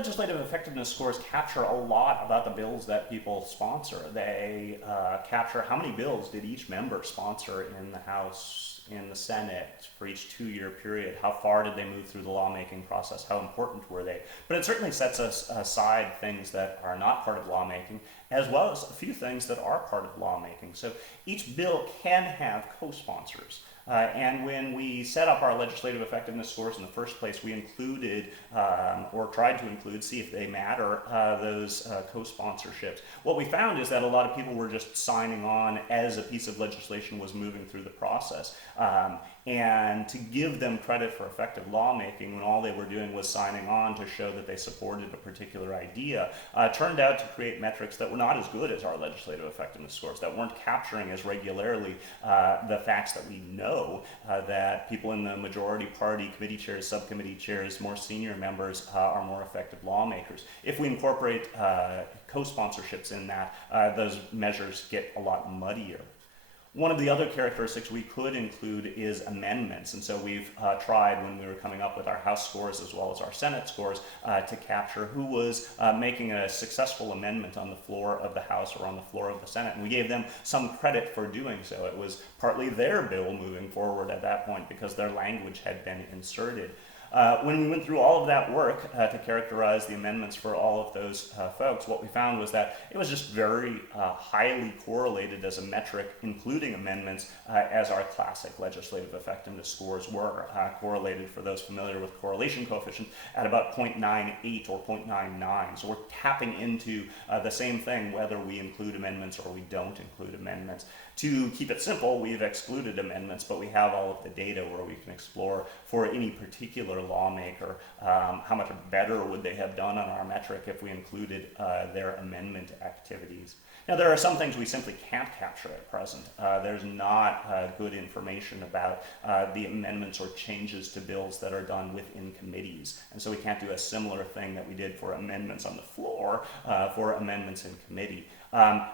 legislative effectiveness scores capture a lot about the bills that people sponsor. They capture how many bills did each member sponsor in the House, in the Senate for each 2-year period. How far did they move through the lawmaking process? How important were they? But it certainly sets us aside things that are not part of lawmaking, as well as a few things that are part of lawmaking. So each bill can have co-sponsors. And when we set up our legislative effectiveness scores in the first place, we included, or tried to include, see if they matter, those co-sponsorships. What we found is that a lot of people were just signing on as a piece of legislation was moving through the process. And to give them credit for effective lawmaking when all they were doing was signing on to show that they supported a particular idea, turned out to create metrics that were not as good as our legislative effectiveness scores, that weren't capturing as regularly the facts that we know that people in the majority party, committee chairs, subcommittee chairs, more senior members are more effective lawmakers. If we incorporate co-sponsorships in that, those measures get a lot muddier. One of the other characteristics we could include is amendments, and so we've tried, when we were coming up with our House scores as well as our Senate scores, to capture who was making a successful amendment on the floor of the House or on the floor of the Senate, and we gave them some credit for doing so. It was partly their bill moving forward at that point because their language had been inserted. When we went through all of that work to characterize the amendments for all of those folks, what we found was that it was just very highly correlated as a metric, including amendments, as our classic legislative effectiveness scores were correlated, for those familiar with correlation coefficient, at about 0.98 or 0.99. So we're tapping into the same thing whether we include amendments or we don't include amendments. To keep it simple, we've excluded amendments, but we have all of the data where we can explore for any particular lawmaker how much better would they have done on our metric if we included their amendment activities. Now, there are some things we simply can't capture at present. There's not good information about the amendments or changes to bills that are done within committees, and so we can't do a similar thing that we did for amendments on the floor for amendments in committee.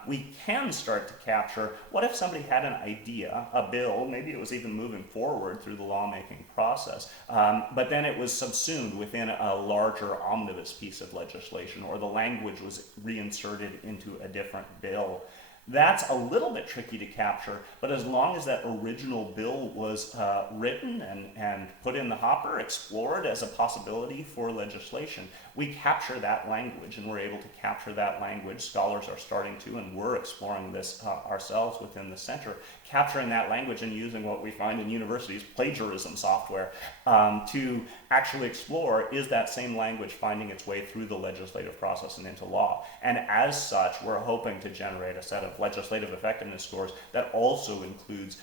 We can start to capture what if somebody had an idea, a bill, maybe it was even moving forward through the lawmaking process, but then it was subsumed within a larger omnibus piece of legislation, or the language was reinserted into a different bill. That's a little bit tricky to capture, but as long as that original bill was written and put in the hopper, explored as a possibility for legislation, we capture that language, and we're able to capture that language. Scholars are starting to, and we're exploring this ourselves within the center, capturing that language and using what we find in universities, plagiarism software, to actually explore, is that same language finding its way through the legislative process and into law? And as such, we're hoping to generate a set of legislative effectiveness scores that also includes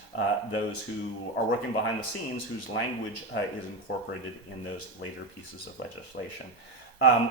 those who are working behind the scenes, whose language is incorporated in those later pieces of legislation.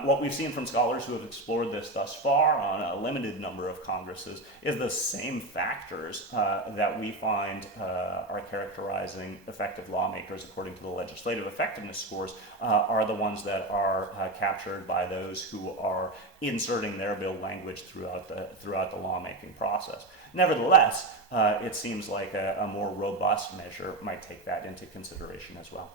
What we've seen from scholars who have explored this thus far on a limited number of congresses is the same factors that we find are characterizing effective lawmakers according to the legislative effectiveness scores are the ones that are captured by those who are inserting their bill language throughout the lawmaking process. Nevertheless, it seems like a more robust measure might take that into consideration as well.